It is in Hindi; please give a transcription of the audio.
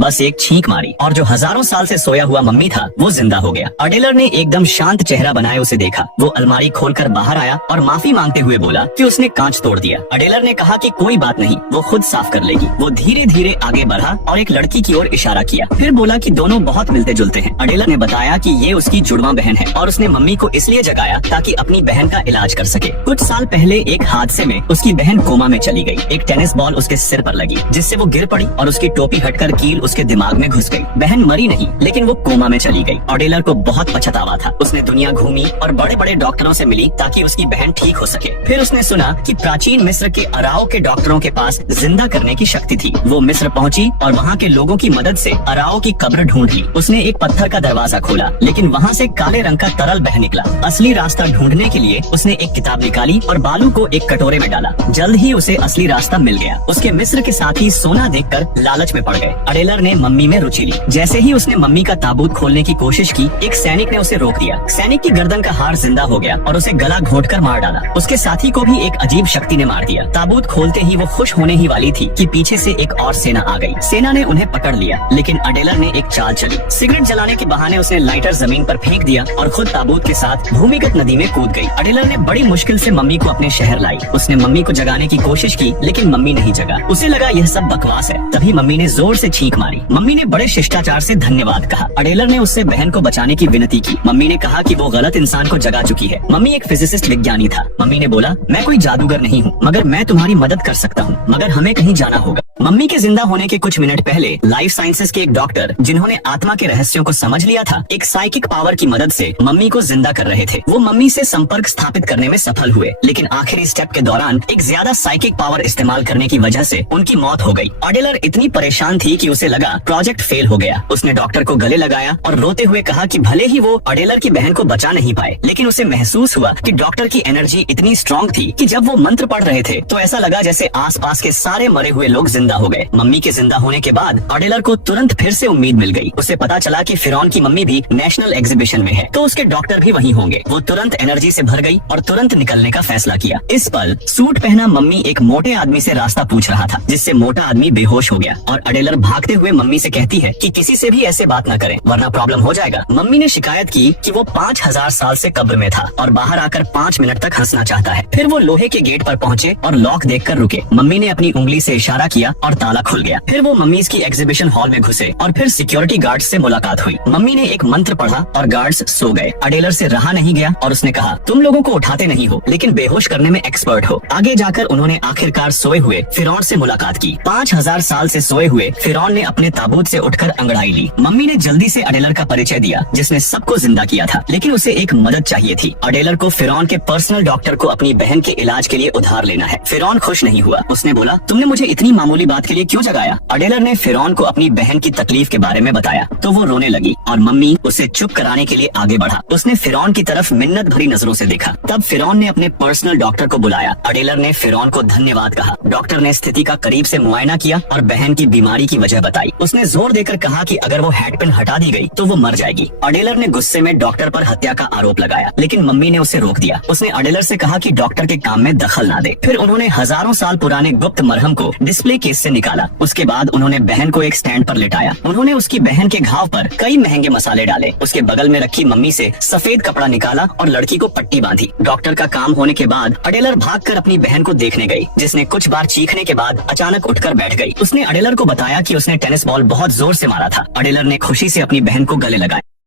बस एक छींक मारी और जो हजारों साल से सोया हुआ मम्मी था वो जिंदा हो गया। अडेलर ने एकदम शांत चेहरा बनाए उसे देखा। वो अलमारी खोलकर बाहर आया और माफी मांगते हुए बोला कि उसने कांच तोड़ दिया। अडेलर ने कहा कि कोई बात नहीं, वो खुद साफ कर लेगी। वो धीरे धीरे आगे बढ़ा और एक लड़की की ओर इशारा किया, फिर बोला कि दोनों बहुत मिलते जुलते हैं। अडेलर ने बताया कि ये उसकी जुड़वा बहन है और उसने मम्मी को इसलिए जगाया ताकि अपनी बहन का इलाज कर सके। कुछ साल पहले एक हादसे में उसकी बहन कोमा में चली गई। एक टेनिस बॉल उसके सिर पर लगी जिससे वो गिर पड़ी और उसकी टोपी हटकर कील उसके दिमाग में घुस गई। बहन मरी नहीं लेकिन वो कोमा में चली गई। अडेलर को बहुत पछतावा था। उसने दुनिया घूमी और बड़े बड़े डॉक्टरों से मिली ताकि उसकी बहन ठीक हो सके। फिर उसने सुना कि प्राचीन मिस्र के अराओ के डॉक्टरों के पास जिंदा करने की शक्ति थी। वो मिस्र पहुंची और वहाँ के लोगों की मदद से अराओ की कब्र ढूंढ ली। उसने एक पत्थर का दरवाजा खोला लेकिन वहाँ से काले रंग का तरल बह निकला। असली रास्ता ढूंढने के लिए उसने एक किताब निकाली और बालू को एक कटोरे में डाला। जल्द ही उसे असली रास्ता मिल गया। उसके मिस्र के साथी सोना देखकर लालच में पड़ गए। अडेलर ने मम्मी में रुचि ली। जैसे ही उसने मम्मी का ताबूत खोलने की कोशिश की, एक सैनिक ने उसे रोक दिया। सैनिक की गर्दन का हार जिंदा हो गया और उसे गला घोंटकर मार डाला। उसके साथी को भी एक अजीब शक्ति ने मार दिया। ताबूत खोलते ही वो खुश होने ही वाली थी कि पीछे से एक और सेना आ गई। सेना ने उन्हें पकड़ लिया लेकिन अडेलर ने एक चाल चली। सिगरेट जलाने के बहाने उसने लाइटर जमीन पर फेंक दिया और खुद ताबूत के साथ भूमिगत नदी में कूद गई। अडेलर ने बड़ी मुश्किल से मम्मी को अपने शहर लाई। उसने मम्मी को जगाने की कोशिश की लेकिन मम्मी नहीं जगा। उसे लगा यह सब बकवास है। तभी मम्मी ने जोर से छींक मारी। मम्मी ने बड़े शिष्टाचार से धन्यवाद कहा। अडेलर ने उससे बहन को बचाने की विनती की। मम्मी ने कहा कि वो गलत इंसान को जगा चुकी है। मम्मी एक फिजिसिस्ट विज्ञानी था। मम्मी ने बोला, मैं कोई जादूगर नहीं हूँ मगर मैं तुम्हारी मदद कर सकता हूँ, मगर हमें कहीं जाना होगा। मम्मी के जिंदा होने के कुछ मिनट पहले लाइफ साइंसेज के एक डॉक्टर जिन्होंने आत्मा के रहस्यों को समझ लिया था, एक साइकिक पावर की मदद से मम्मी को जिंदा कर रहे थे। वो मम्मी से संपर्क स्थापित करने में सफल हुए लेकिन आखिरी स्टेप के दौरान एक ज्यादा साइकिक पावर इस्तेमाल करने की वजह से उनकी मौत हो गई। अडेलर इतनी परेशान थी कि उसे लगा प्रोजेक्ट फेल हो गया। उसने डॉक्टर को गले लगाया और रोते हुए कहा कि भले ही वो अडेलर की बहन को बचा नहीं पाए लेकिन उसे महसूस हुआ कि डॉक्टर की एनर्जी इतनी स्ट्रॉन्ग थी कि जब वो मंत्र पढ़ रहे थे तो ऐसा लगा जैसे आसपास के सारे मरे हुए लोग जिंदा हो गए। मम्मी के जिंदा होने के बाद अडेलर को तुरंत फिर से उम्मीद मिल गई। उसे पता चला कि फिरौन की मम्मी भी नेशनल एग्जीबिशन में है तो उसके डॉक्टर भी वहीं होंगे। वो तुरंत एनर्जी से भर गई और तुरंत निकलने का फैसला किया। इस पल सूट पहना मम्मी एक मोटे आदमी से रास्ता पूछ रहा था जिससे मोटा आदमी बेहोश हो गया और अडेलर भागते हुए मम्मी से कहती है कि किसी से भी ऐसे बात न करें वरना प्रॉब्लम हो जाएगा। मम्मी ने शिकायत की कि वो 5000 साल से कब्र में था और बाहर आकर 5 मिनट तक हंसना चाहता है। फिर वो लोहे के गेट पर पहुँचे और लॉक देखकर रुके। मम्मी ने अपनी उंगली से इशारा किया और ताला खुल गया। फिर वो मम्मीज की एग्जीबिशन हॉल में घुसे और फिर सिक्योरिटी गार्ड से मुलाकात हुई। मम्मी ने एक मंत्र पढ़ा और गार्ड्स सो गए। अडेलर से रहा नहीं गया और उसने कहा, तुम लोगों को उठाते नहीं हो लेकिन बेहोश करने में एक्सपर्ट हो। आगे जाकर उन्होंने आखिरकार सोए हुए फिरौन से मुलाकात की। 5000 साल से सोए हुए फिरौन ने अपने ताबूत से उठकर अंगड़ाई ली। मम्मी ने जल्दी से अडेलर का परिचय दिया जिसने सबको जिंदा किया था लेकिन उसे एक मदद चाहिए थी। अडेलर को फिरौन के पर्सनल डॉक्टर को अपनी बहन के इलाज के लिए उधार लेना है। फिरौन खुश नहीं हुआ। उसने बोला, तुमने मुझे इतनी मामूली बात के लिए क्यों जगाया? अडेलर ने फिरौन को अपनी बहन की तकलीफ के बारे में बताया तो वो रोने लगी और मम्मी उसे चुप कराने के लिए आगे बढ़ा। उसने फिरौन की तरफ मिन्नत भरी नजरों से देखा। तब फिरौन ने अपने पर्सनल डॉक्टर को बुलाया। अडेलर ने फिरौन को धन्यवाद कहा। डॉक्टर ने स्थिति का करीब से मुआयना किया और बहन की बीमारी की वजह बताई। उसने जोर देकर कहा कि अगर वो हेडपिन हटा दी गई तो वो मर जाएगी। अडेलर ने गुस्से में डॉक्टर पर हत्या का आरोप लगाया लेकिन मम्मी ने उसे रोक दिया। उसने अडेलर से कहा कि डॉक्टर के काम में दखल ना दे। फिर उन्होंने हजारों साल पुराने गुप्त मरहम को डिस्प्ले केस से निकाला। उसके बाद उन्होंने बहन को एक स्टैंड पर लिटाया। उन्होंने उसकी बहन के घाव पर कई महंगे मसाले डाले। उसके बगल में रखी मम्मी से सफेद कपड़ा निकाला और लड़की को पट्टी बांधी। डॉक्टर का काम होने के बाद अडेलर भागकर अपनी बहन को देखने गई जिसने कुछ बार चीखने के बाद अचानक उठकर बैठ गई। उसने अडेलर को बताया कि उसने टेनिस बॉल बहुत जोर से मारा था। अडेलर ने खुशी से अपनी बहन को गले लगाया।